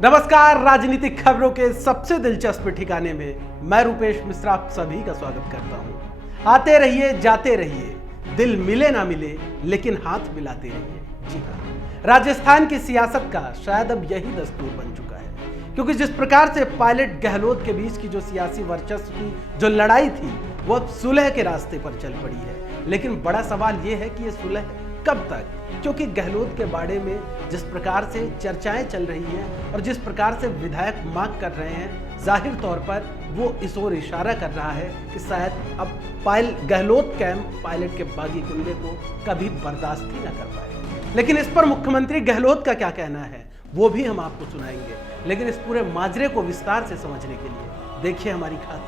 नमस्कार, राजनीतिक खबरों के सबसे दिलचस्प ठिकाने में मैं रूपेश मिश्रा आप सभी का स्वागत करता हूं। आते रहिए, जाते रहिए, दिल मिले ना मिले लेकिन हाथ मिलाते रहिए। जी हाँ, राजस्थान की सियासत का शायद अब यही दस्तूर बन चुका है, क्योंकि जिस प्रकार से पायलट गहलोत के बीच की जो सियासी वर्चस्व की जो लड़ाई थी वो अब सुलह के रास्ते पर चल पड़ी है। लेकिन बड़ा सवाल ये है कि ये सुलह कब तक, क्योंकि गहलोत के बारे में जिस प्रकार से चर्चाएं चल रही हैं और जिस प्रकार से विधायक मांग कर रहे हैं, जाहिर तौर पर वो इस ओर इशारा कर रहा है कि शायद अब गहलोत कैंप पायलट के बागी कुंबे को कभी बर्दाश्त ही ना कर पाए। लेकिन इस पर मुख्यमंत्री गहलोत का क्या कहना है वो भी हम आपको सुनाएंगे। लेकिन इस पूरे माजरे को विस्तार से समझने के लिए देखिए हमारी खास।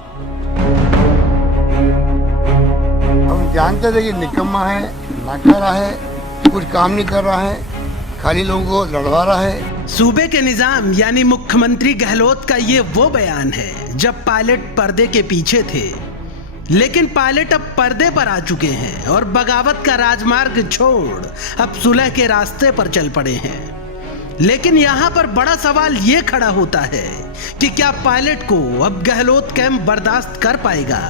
हम जानते थे कि निकम्मा है, नाकारा है, कुछ काम नहीं कर रहा है, खाली लोगों को लड़वा रहा है। सूबे के निजाम यानी मुख्यमंत्री गहलोत का ये वो बयान है जब पायलट पर्दे के पीछे थे, लेकिन पायलट अब पर्दे पर आ चुके हैं और बगावत का राजमार्ग छोड़ अब सुलह के रास्ते पर चल पड़े हैं। लेकिन यहाँ पर बड़ा सवाल ये खड़ा होता है कि क्या पायलट को अब गहलोत कैंप बर्दाश्त कर पाएगा,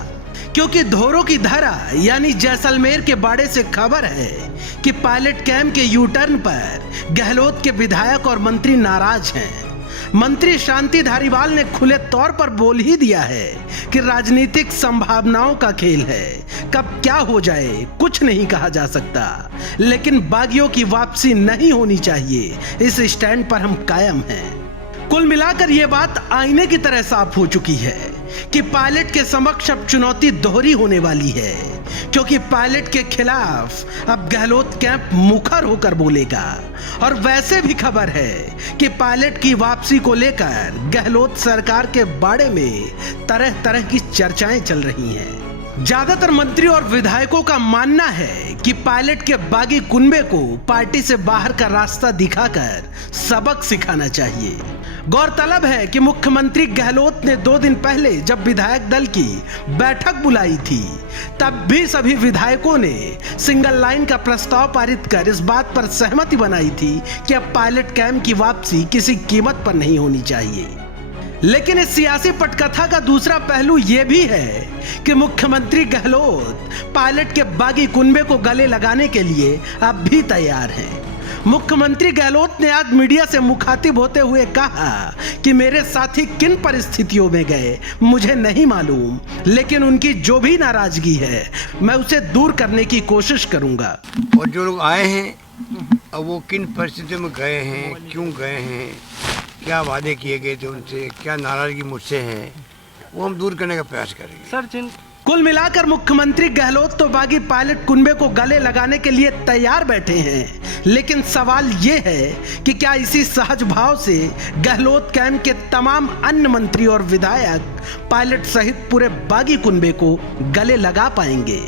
क्योंकि धोरों की धरा यानी जैसलमेर के बाड़े से खबर है कि पायलट कैंप के यू टर्न पर गहलोत के विधायक और मंत्री नाराज हैं। मंत्री शांति धारीवाल ने खुले तौर पर बोल ही दिया है कि राजनीतिक संभावनाओं का खेल है, कब क्या हो जाए कुछ नहीं कहा जा सकता, लेकिन बागियों की वापसी नहीं होनी चाहिए, इस स्टैंड पर हम कायम हैं। कुल मिलाकर यह बात आईने की तरह साफ हो चुकी है कि पायलट के समक्ष अब चुनौती दोहरी होने वाली है, क्योंकि पायलट के खिलाफ अब गहलोत कैंप मुखर होकर बोलेगा। और वैसे भी खबर है कि पायलट की वापसी को लेकर गहलोत सरकार के बाड़े में तरह तरह की चर्चाएं चल रही हैं। ज्यादातर मंत्री और विधायकों का मानना है कि पायलट के बागी कुनबे को पार्टी से बाहर का रास्ता दिखाकर सबक सिखाना चाहिए। गौरतलब है कि मुख्यमंत्री गहलोत ने 2 दिन पहले जब विधायक दल की बैठक बुलाई थी, तब भी सभी विधायकों ने सिंगल लाइन का प्रस्ताव पारित कर इस बात पर सहमति बनाई थी कि अब पायलट कैंप की वापसी किसी कीमत पर नहीं होनी चाहिए। लेकिन इस सियासी पटकथा का दूसरा पहलू यह भी है कि मुख्यमंत्री गहलोत पायलट के बागी कुनबे को गले लगाने के लिए अब भी तैयार हैं। मुख्यमंत्री गहलोत ने आज मीडिया से मुखातिब होते हुए कहा कि मेरे साथी किन परिस्थितियों में गए मुझे नहीं मालूम, लेकिन उनकी जो भी नाराजगी है मैं उसे दूर करने की कोशिश करूंगा। और जो लोग आए हैं अब वो किन परिस्थितियों में गए हैं, क्यों गए हैं, क्या वादे किए गए थे उनसे, क्या नाराजगी मुझसे है, वो हम दूर करने का प्रयास करेंगे। सर, कुल मिलाकर मुख्यमंत्री गहलोत तो बागी पायलट कुनबे को गले लगाने के लिए तैयार बैठे हैं, लेकिन सवाल ये है कि क्या इसी सहज भाव से गहलोत कैंप के तमाम अन्य मंत्री और विधायक पायलट सहित पूरे बागी कुनबे को गले लगा पाएंगे?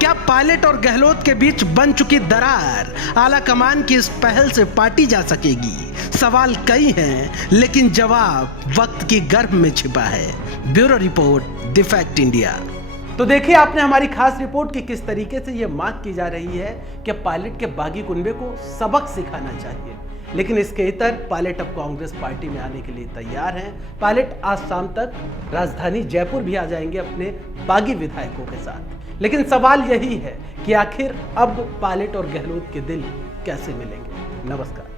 क्या पायलट और गहलोत के बीच बन चुकी दरार आला कमान की इस पहल से पाटी जा सकेगी? सवाल कई हैं, लेकिन जवाब वक्त की गर्भ में छिपा है। Bureau report, the fact India. तो देखिए आपने हमारी खास रिपोर्ट की किस तरीके से यह मांग की जा रही है कि पायलट के बागी कुनबे को सबक सिखाना चाहिए। लेकिन इसके इतर पायलट अब कांग्रेस पार्टी में आने के लिए तैयार हैं। पायलट आज शाम तक राजधानी जयपुर भी आ जाएंगे अपने बागी विधायकों के साथ। लेकिन सवाल यही है कि आखिर अब पायलट और गहलोत के दिल कैसे मिलेंगे। नमस्कार।